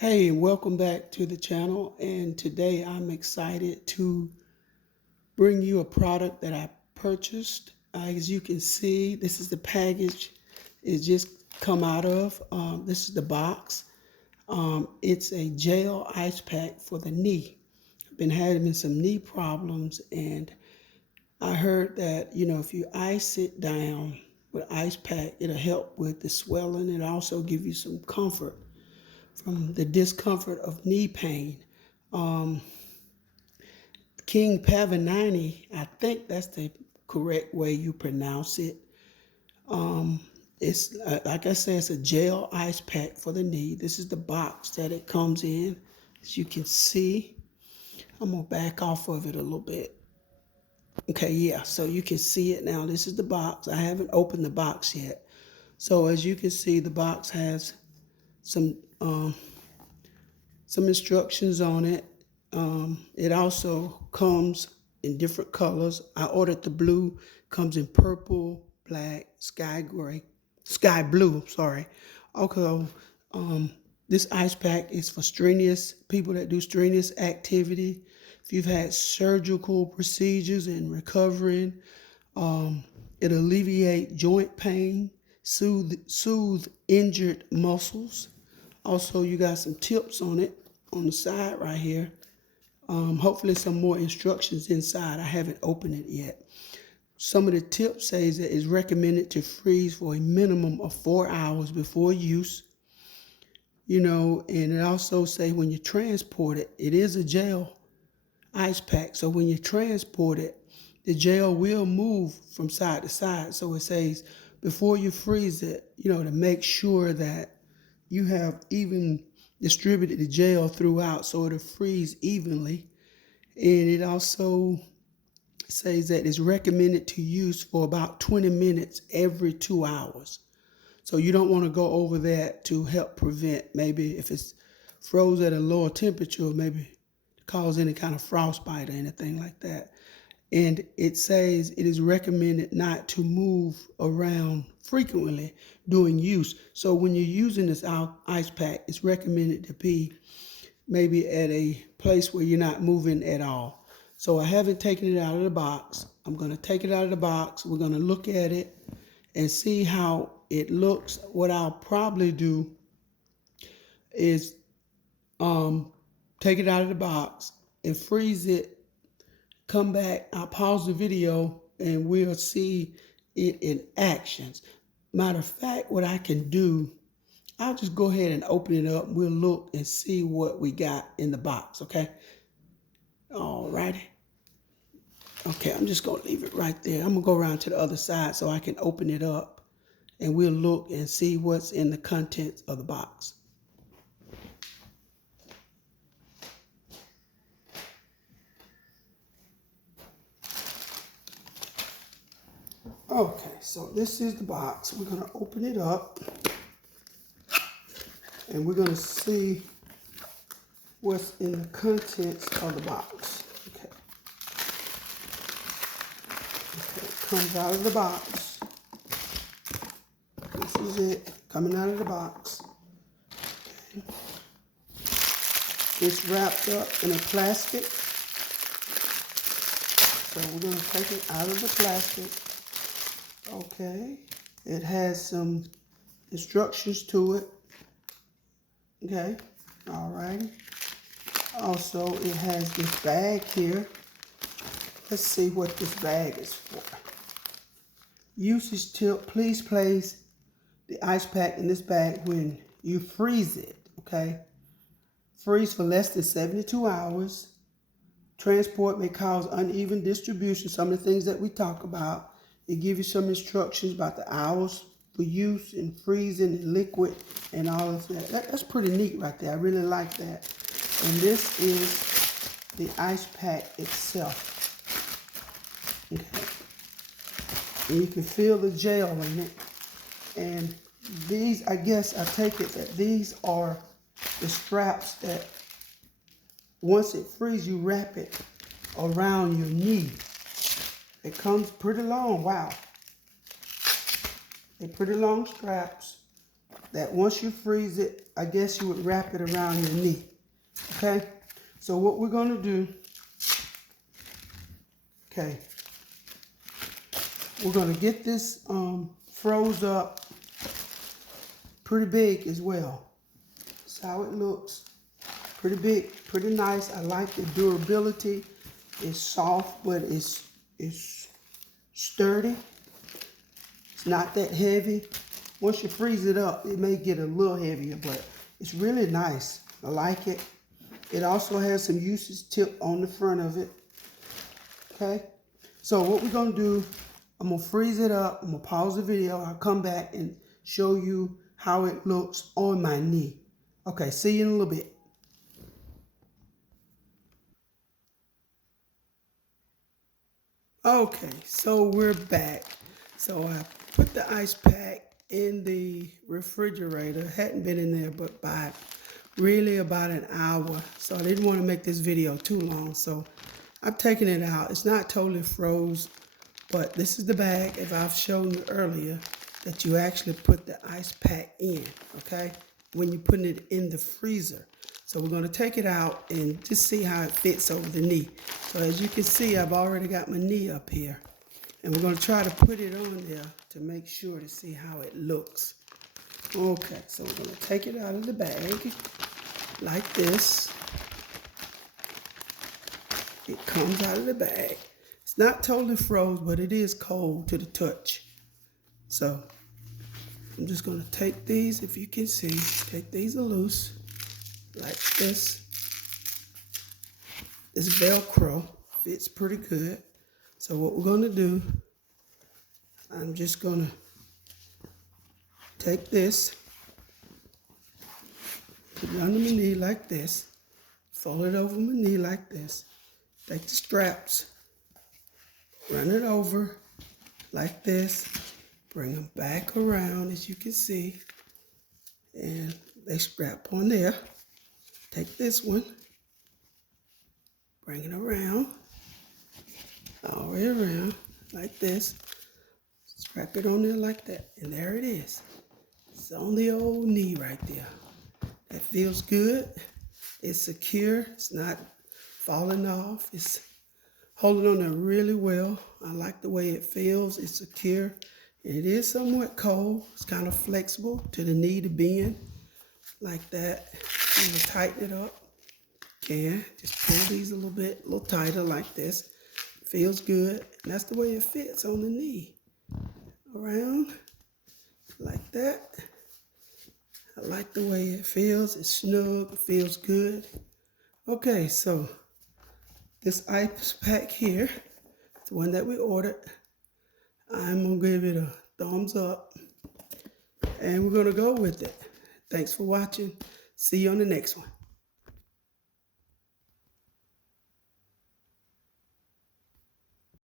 Hey, welcome back to the channel. And today I'm excited to bring you a product that I purchased. As you can see, this is the package it just come out of. This is the box. It's a gel ice pack for the knee. I've been having some knee problems, and I heard that, if you ice it down with ice pack, it'll help with the swelling. It also give you some comfort from the discomfort of knee pain. Um, KINGPAVONNINI, I think that's the correct way you pronounce it. Um, it's like I said, it's a gel ice pack for the knee. This is the box that it comes in. As you can see, I'm gonna back off of it a little bit. Okay, yeah, so you can see it now. This is the box. I haven't opened the box yet. So as you can see, the box has some instructions on it. It also comes in different colors. I ordered the blue, comes in purple, black, sky blue, sorry. Okay, this ice pack is for strenuous people that do strenuous activity. If you've had surgical procedures and recovering, it alleviate joint pain, soothe injured muscles. Also, you got some tips on it on the side right here. Hopefully some more instructions inside. I haven't opened it yet. Some of the tips says that it's recommended to freeze for a minimum of 4 hours before use. And it also say when you transport it, it is a gel ice pack. So when you transport it, the gel will move from side to side. So it says before you freeze it, to make sure that you have even distributed the gel throughout so it'll freeze evenly. And it also says that it's recommended to use for about 20 minutes every 2 hours. So you don't want to go over that to help prevent, maybe if it's froze at a lower temperature, maybe cause any kind of frostbite or anything like that. And it says it is recommended not to move around frequently during use. So when you're using this ice pack, it's recommended to be maybe at a place where you're not moving at all. So I haven't taken it out of the box. I'm going to take it out of the box. We're going to look at it and see how it looks. What I'll probably do is take it out of the box and freeze it, come back, I'll pause the video, and we'll see it in actions. Matter of fact, what I can do, I'll just go ahead and open it up. We'll look and see what we got in the box, okay? All righty. Okay, I'm just gonna leave it right there. I'm gonna go around to the other side so I can open it up and we'll look and see what's in the contents of the box. Okay, so this is the box. We're gonna open it up and we're gonna see what's in the contents of the box. Okay, it comes out of the box. This is it, coming out of the box. Okay. It's wrapped up in a plastic. So we're gonna take it out of the plastic. Okay, it has some instructions to it. Okay, all right. Also, it has this bag here. Let's see what this bag is for. Usage tip, please place the ice pack in this bag when you freeze it, okay? Freeze for less than 72 hours. Transport may cause uneven distribution, some of the things that we talk about. It gives you some instructions about the hours for use and freezing and liquid and all of that. That's pretty neat right there. I really like that. And this is the ice pack itself. Okay. And you can feel the gel in it. And these, I guess I take it that these are the straps that once it freezes, you wrap it around your knee. It comes pretty long, wow. They're pretty long straps. that once you freeze it, I guess you would wrap it around your knee. Okay? So what we're going to do, okay, we're going to get this froze up pretty big as well. That's how it looks. Pretty big, pretty nice. I like the durability. It's soft, but it's sturdy. It's not that heavy. Once you freeze it up, it may get a little heavier, but it's really nice. I like it. It also has some usage tip on the front of it. Okay? So what we're going to do, I'm going to freeze it up. I'm going to pause the video. I'll come back and show you how it looks on my knee. Okay, see you in a little bit. Okay, so we're back. So I put the ice pack in the refrigerator. Hadn't been in there but by really about an hour. So I didn't want to make this video too long. So I've taken it out. It's not totally froze, but this is the bag, as I've shown you earlier, that you actually put the ice pack in, okay? When you're putting it in the freezer. So we're going to take it out and just see how it fits over the knee. So as you can see, I've already got my knee up here. And we're going to try to put it on there to make sure to see how it looks. Okay, so we're going to take it out of the bag like this. It comes out of the bag. It's not totally froze, but it is cold to the touch. So I'm just going to take these, if you can see, take these loose like this. This Velcro fits pretty good. So what we're going to do, I'm just going to take this, put it under my knee like this, fold it over my knee like this, take the straps, run it over like this, bring them back around as you can see, and they strap on there. Take this one, bring it around, all the way around like this, strap it on there like that, and there it is. It's on the old knee right there. That feels good. It's secure. It's not falling off. It's holding on there really well. I like the way it feels. It's secure. It is somewhat cold. It's kind of flexible to the knee to bend like that. I'm gonna tighten it up. Can just pull these a little tighter like this. Feels good. And that's the way it fits on the knee. Around like that. I like the way it feels. It's snug. It feels good. Okay, so this ice pack here, it's the one that we ordered. I'm gonna give it a thumbs up, and we're gonna go with it. Thanks for watching. See you on the next one.